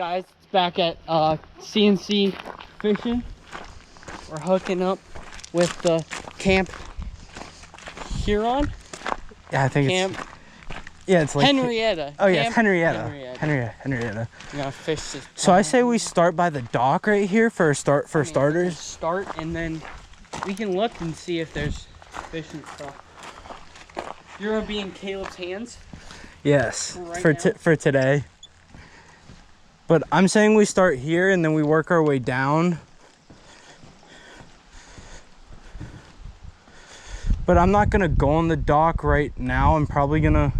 Guys, it's back at CNC fishing. We're hooking up with the Camp Huron. Yeah, I think Camp. It's like Henrietta. Oh yeah, Camp Henrietta. Henrietta. We're gonna fish this. So I say we start by the dock right here for starters. Start, and then we can look and see if there's fish and stuff. You're gonna be in Caleb's hands. Yes, for today. But I'm saying we start here and then we work our way down. But I'm not gonna go on the dock right now. I'm probably gonna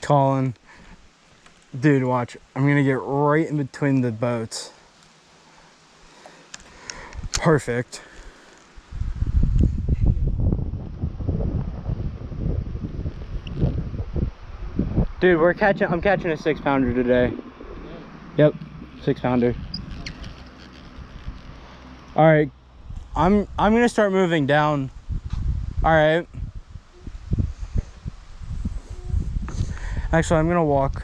Colin, dude, watch. I'm gonna get right in between the boats. Perfect. Dude, I'm catching a 6-pounder today. Yep, 6-pounder. All right, I'm gonna start moving down. All right. Actually, I'm gonna walk.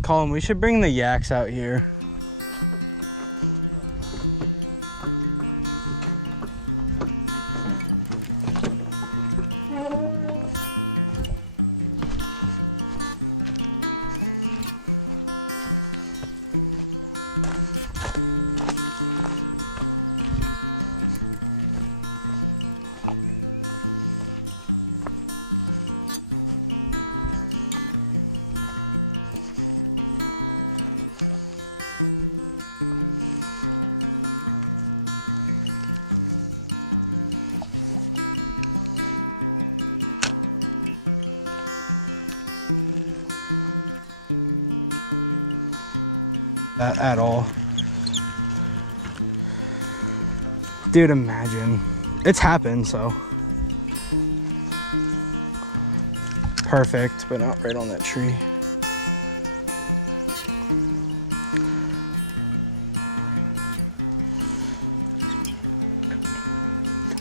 Colin, we should bring the yaks out here. At all. Dude, imagine. It's happened, so. Perfect, but not right on that tree.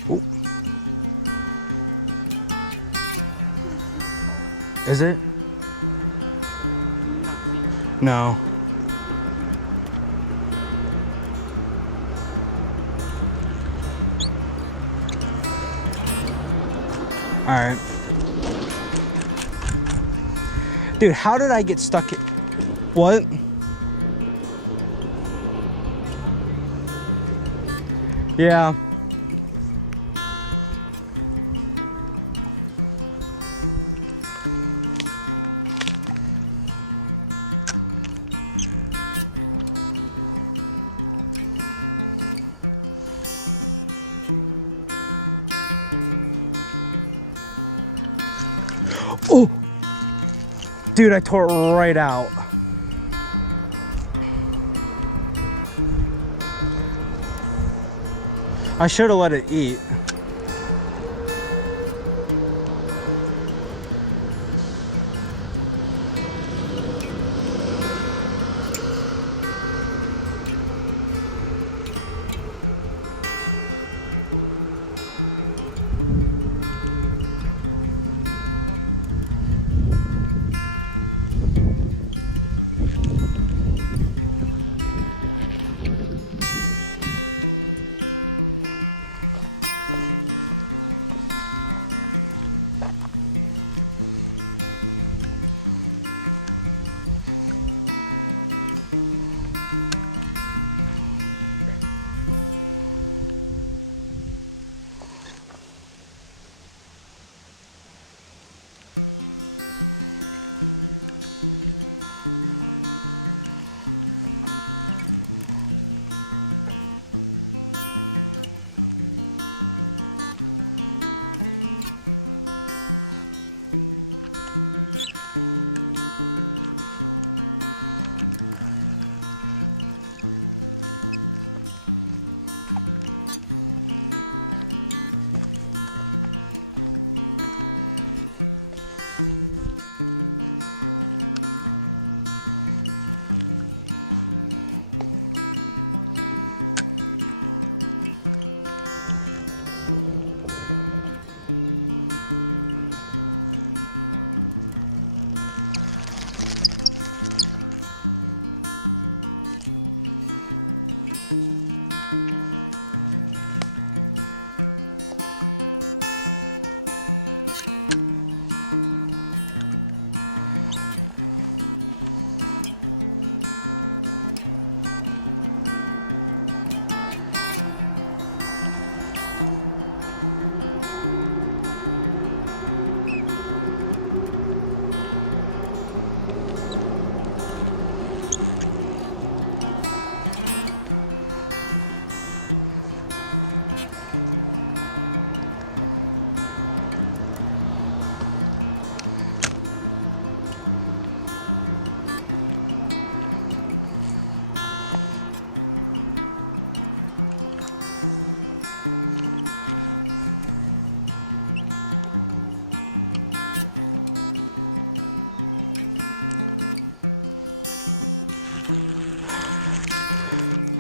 Ooh. Is it? No. All right. Dude, how did I get stuck? What? Yeah. Oh, dude, I tore it right out. I should have let it eat.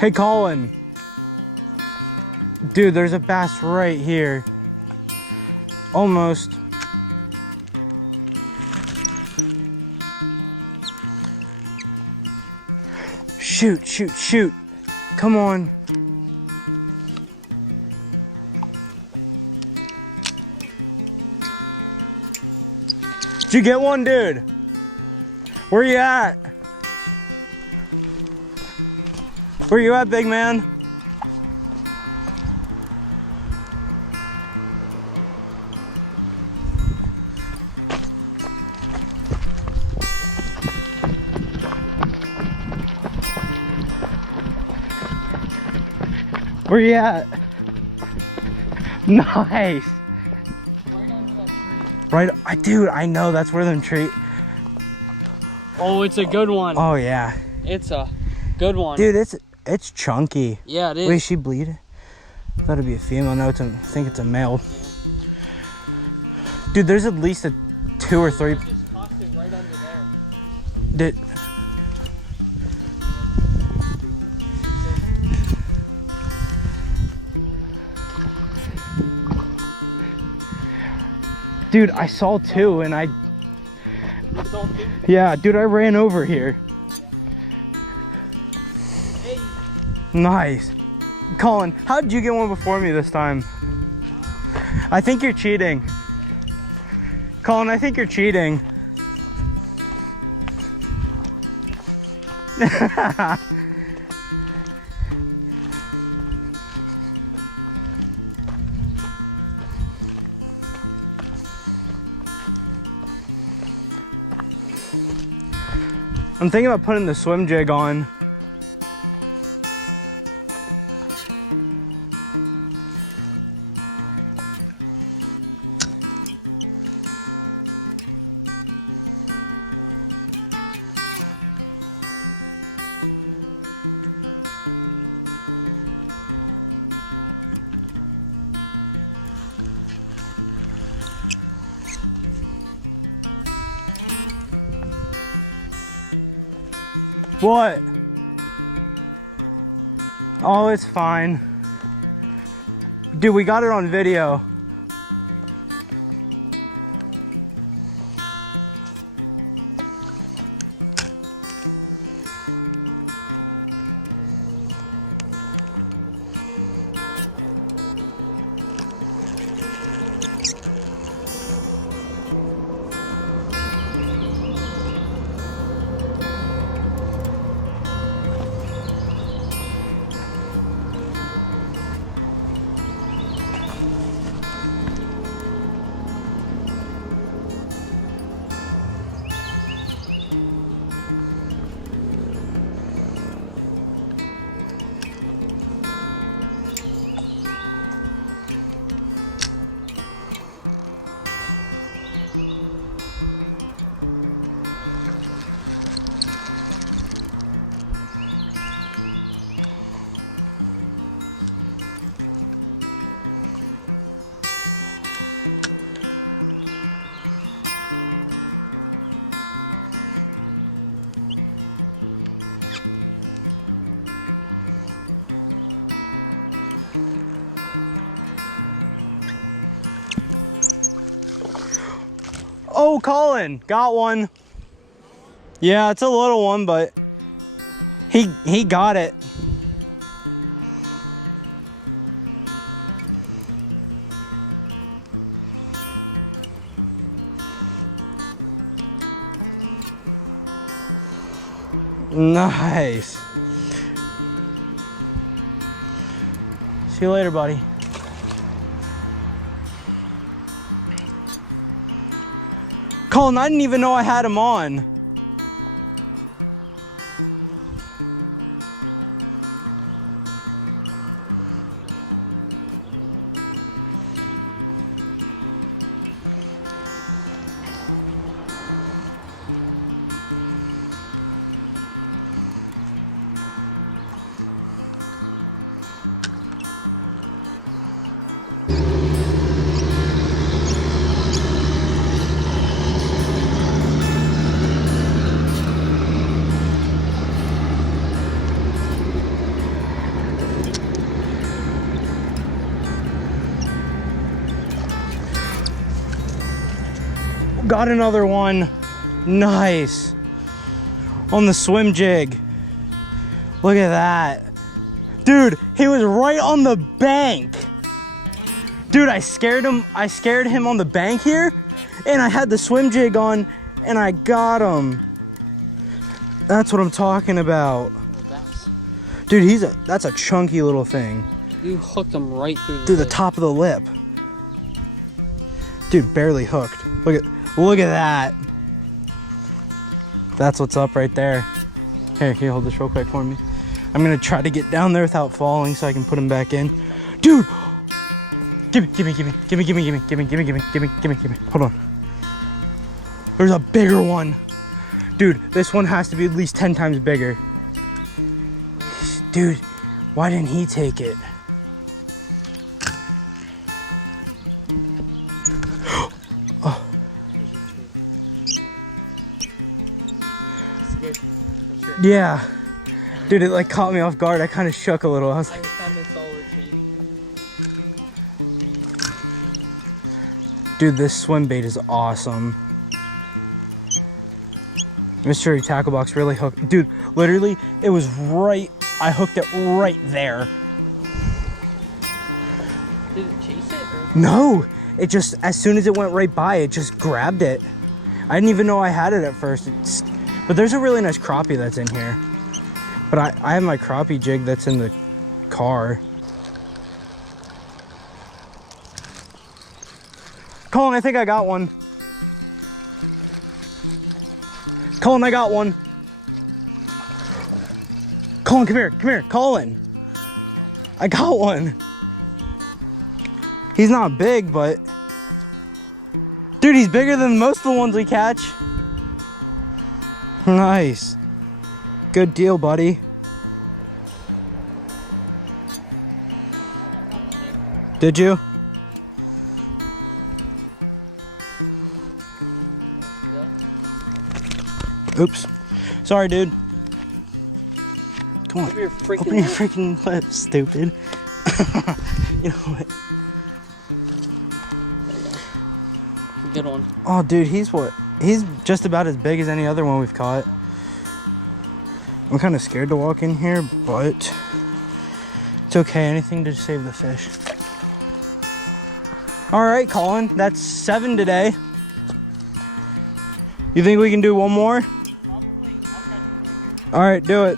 Hey, Colin. Dude, there's a bass right here. Almost. Shoot, shoot, shoot. Come on. Did you get one, dude? Where you at? Where you at, big man? Where you at? Nice. Right under that tree. Right, dude, I know that's where them tree. Oh, it's a good one. Oh yeah. It's a good one. Dude, it's chunky. Yeah, it is. Wait, is she bleeding? I thought it'd be a female. No, I think it's a male. Yeah. Dude, there's at least a 2 or 3. Just tossed it right under there. Did. Dude, I saw 2 and I. You saw 2? Yeah, dude, I ran over here. Hey. Nice. Colin, how did you get one before me this time? I think you're cheating. Colin, I think you're cheating. I'm thinking about putting the swim jig on. What? Oh, it's fine. Dude, we got it on video. Oh, Colin, got one. Yeah, it's a little one, but he got it. Nice. See you later, buddy. Colin, I didn't even know I had him on. got another one. Nice. On the swim jig. Look at that. Dude, he was right on the bank. Dude, I scared him on the bank here, and I had the swim jig on, and I got him. That's what I'm talking about. Dude, that's a chunky little thing. You hooked him right through the top of the lip. Dude, barely hooked. Look at that. That's what's up right there. Here, can you hold this real quick for me? I'm gonna try to get down there without falling so I can put him back in. Dude! Gimme. Hold on. There's a bigger one. Dude, this one has to be at least 10 times bigger. Dude, why didn't he take it? Oh. Yeah. Dude, it like caught me off guard. I kind of shook a little. I was like, dude, this swim bait is awesome. Mystery tackle box really hooked. Dude, literally, it was right. I hooked it right there. Did it chase it? Or? No, it just, as soon as it went right by, it just grabbed it. I didn't even know I had it at first. But there's a really nice crappie that's in here. But I have my crappie jig that's in the car. Colin, I think I got one. Colin, I got one. Colin, come here, Colin. I got one. He's not big, but dude, he's bigger than most of the ones we catch. Nice. Good deal, buddy. Did you? Oops. Sorry, dude. Come on. Open your freaking lips, stupid. You know what? Good one. Oh, dude, he's just about as big as any other one we've caught. I'm kind of scared to walk in here, but it's okay. Anything to save the fish. All right, Colin, that's 7 today. You think we can do one more? All right, do it.